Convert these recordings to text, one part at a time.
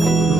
Guru.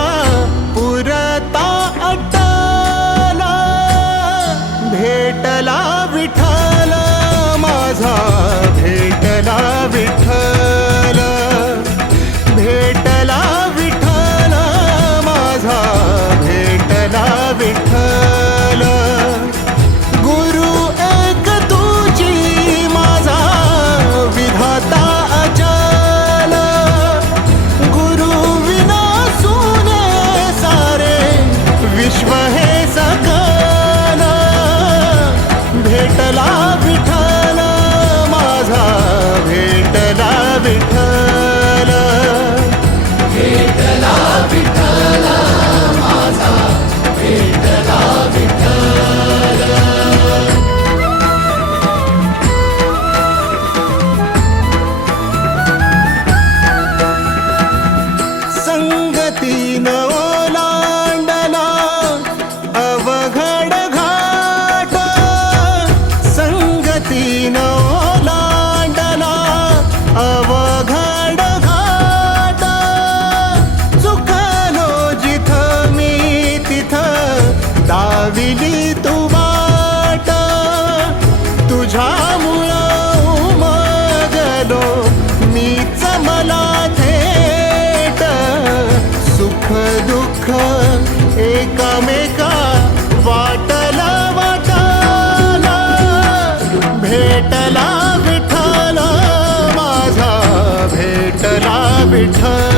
दुःख एकामेका वाटला वाटाला भेटला विठला माझा भेटला विठला